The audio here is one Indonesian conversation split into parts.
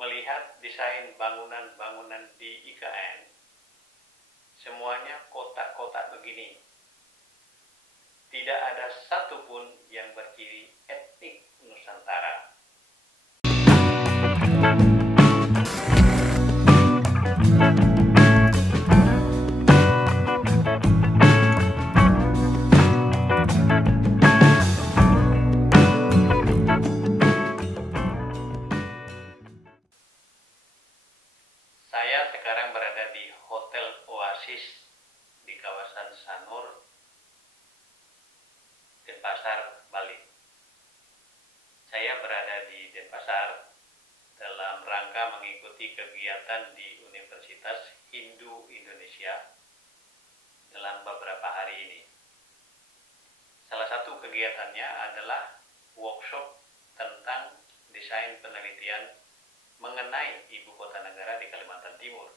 melihat desain bangunan-bangunan di IKN, semuanya kotak-kotak begini. Tidak ada satupun yang berciri etnik Nusantara. Saya sekarang berada di Hotel Oasis di kawasan Sanur, Denpasar, Bali. Saya berada di Denpasar dalam rangka mengikuti kegiatan di Universitas Hindu Indonesia dalam beberapa hari ini. Salah satu kegiatannya adalah workshop tentang desain penelitian mengenai ibu kota negara di Kalimantan Timur.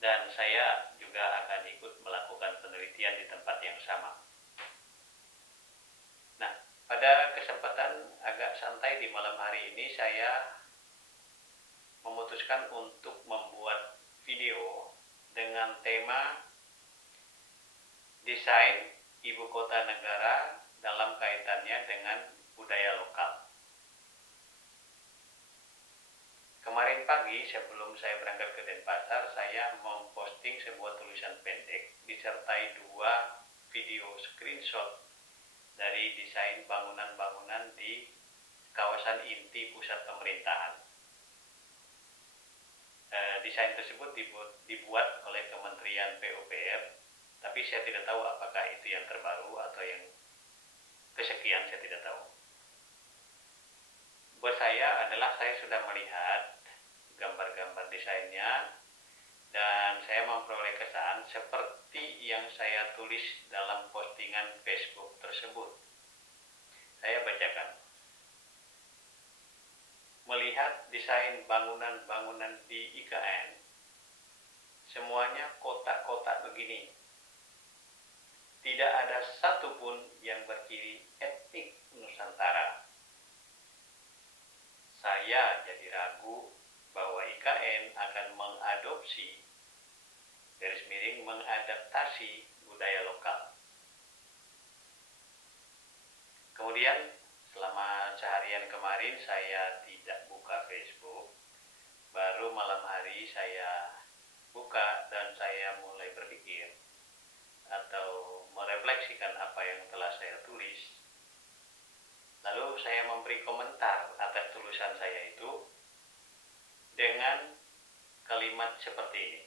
Dan saya juga akan ikut melakukan penelitian di tempat yang sama. Nah, pada kesempatan agak santai di malam hari ini, saya memutuskan untuk membuat video dengan tema desain ibu kota negara dalam kaitannya dengan budaya lokal. Kemarin pagi sebelum saya berangkat ke Denpasar, saya memposting sebuah tulisan pendek disertai 2 video screenshot dari desain bangunan-bangunan di kawasan inti pusat pemerintahan. Desain tersebut dibuat oleh Kementerian PUPR, tapi saya tidak tahu apakah itu yang terbaru atau yang kesekian, saya tidak tahu. Buat saya adalah saya sudah melihat gambar-gambar desainnya dan saya memperoleh kesan seperti yang saya tulis dalam postingan Facebook tersebut. Saya bacakan. Melihat desain bangunan-bangunan di IKN, semuanya kotak-kotak begini. Tidak ada satupun yang berciri etnik Nusantara. Saya jadi ragu bahwa IKN akan mengadopsi, mengadaptasi budaya lokal. Kemudian selama seharian kemarin saya tidak buka Facebook. Baru malam hari saya buka dan saya mulai berpikir atau merefleksikan apa yang telah saya tulis. Lalu saya memberi komentar atas tulisan saya itu dengan kalimat seperti ini.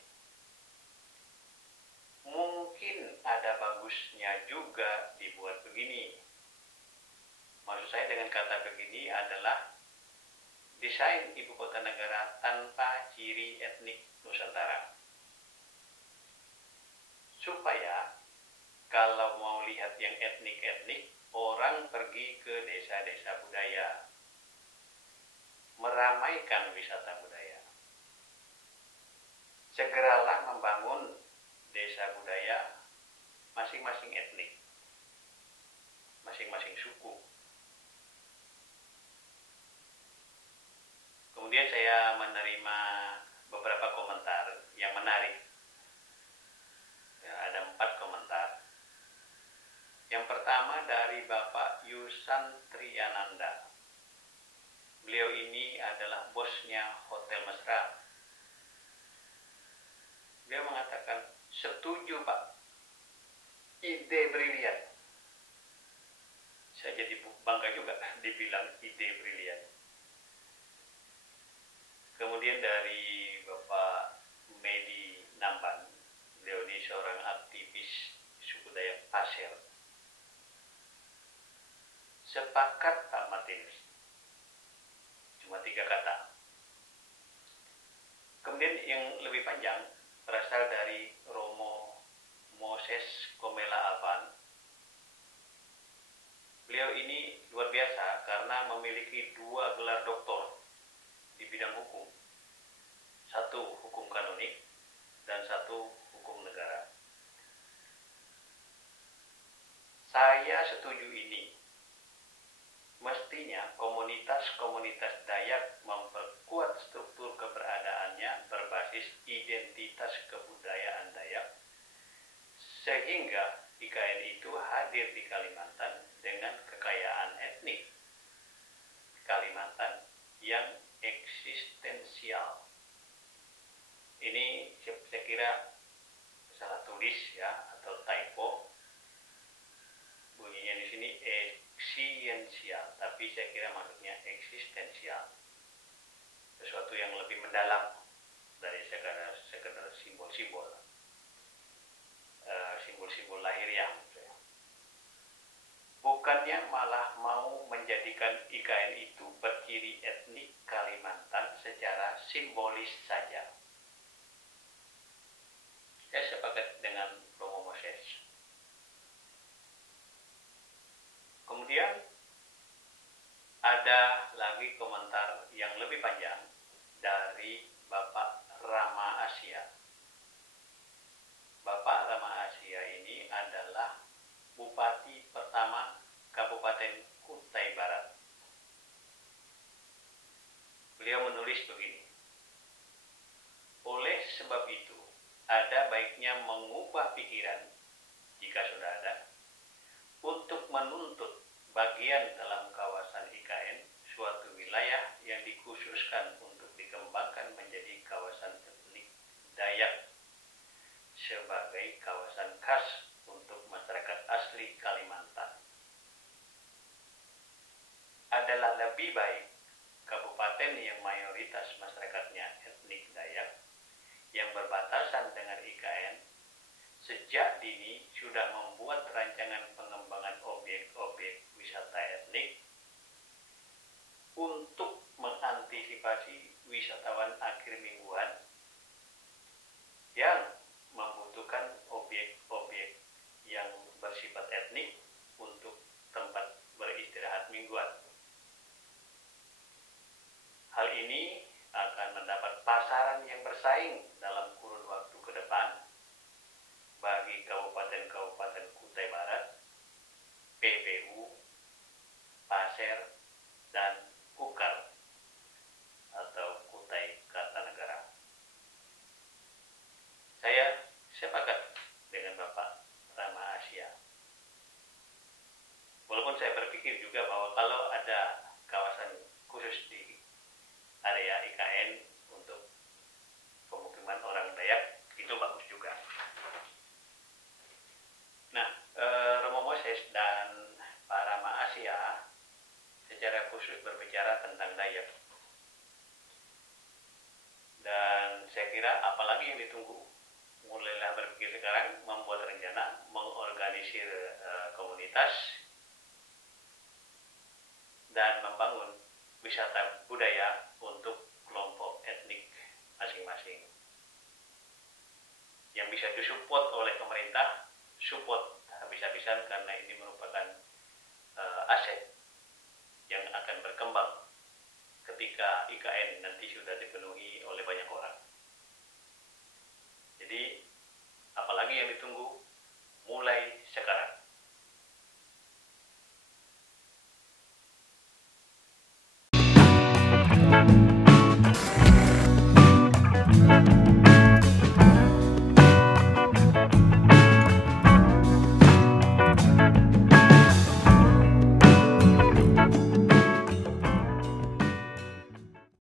Mungkin ada bagusnya juga dibuat begini. Maksud saya dengan kata begini adalah desain ibu kota negara tanpa ciri etnik Nusantara. Supaya kalau mau lihat yang etnik-etnik, orang pergi ke desa-desa budaya, meramaikan wisata budaya. Segeralah membangun desa budaya masing-masing etnik, masing-masing suku. Kemudian saya menerima beberapa komentar yang menarik. Ya, ada 4 komentar. Yang pertama dari Bapak Yusan Triananda. Beliau ini adalah bosnya Hotel Mesra. Beliau mengatakan, setuju Pak, ide brilian. Saya jadi bangga juga dibilang ide brilian. Kemudian dari Bapak Medi Namban, beliau ini seorang aktivis suku Dayak Pasir. Sepakat Pak Martinus. Cuma 3 kata. Kemudian yang lebih panjang berasal dari Romo Moses Komela Avan. Beliau ini luar biasa karena memiliki 2 gelar doktor di bidang hukum. 1 hukum kanonik dan 1 hukum negara. Saya setuju ini. Mestinya komunitas-komunitas Dayak yang eksistensial. Ini saya kira salah tulis ya atau typo. Bunyinya di sini eksistensial, tapi saya kira maksudnya eksistensial. Sesuatu yang lebih mendalam dari sekedar simbol-simbol, simbol-simbol lahiriah. Bukannya malah mau menjadikan IKN itu berciri etnik Kalimantan secara simbolis saja. Saya sepakat dengan Romo Moses. Kemudian ada lagi komentar yang lebih panjang dari Bapak Rama Asia. Bapak Rama Asia ini adalah Bupati pertama Kabupaten Kutai Barat. Beliau menulis begini, oleh sebab itu, ada baiknya mengubah pikiran, jika sudah ada, untuk menuntut bagian dalam kawasan IKN suatu wilayah yang dikhususkan untuk dikembangkan menjadi kawasan etnik Dayak sebagai kawasan khas untuk masyarakat asli Kalimantan. Adalah lebih baik kabupaten yang mayoritas masyarakatnya etnik Dayak yang berbatasan dengan IKN sejak dini sudah membuat rancangan pengembangan objek-objek wisata etnik untuk mengantisipasi wisatawan akhir mingguan yang membutuhkan objek-objek yang bersifat etnik untuk tempat beristirahat mingguan. Hal ini akan mendapat pasaran yang bersaing dalam kurun waktu ke depan bagi kabupaten-kabupaten Kutai Barat, PPU, Pasir, dan Kukar atau Kutai Kartanegara. Saya sepakat dengan Bapak Rama Asia. Walaupun saya berpikir juga bahwa kalau ada kawasan khusus di area IKN untuk pemukiman orang Dayak, itu bagus juga. Nah, Romo Moses dan Pak Rama Asia secara khusus berbicara tentang Dayak. Dan saya kira apalagi yang ditunggu, mulailah berpikir sekarang, membuat rencana, mengorganisir komunitas, dan membangun wisata budaya untuk kelompok etnik masing-masing. Yang bisa disupport oleh pemerintah, support habis-habisan karena ini merupakan aset yang akan berkembang ketika IKN nanti sudah dipenuhi oleh banyak orang. Jadi, apalagi yang ditunggu, mulai sekarang.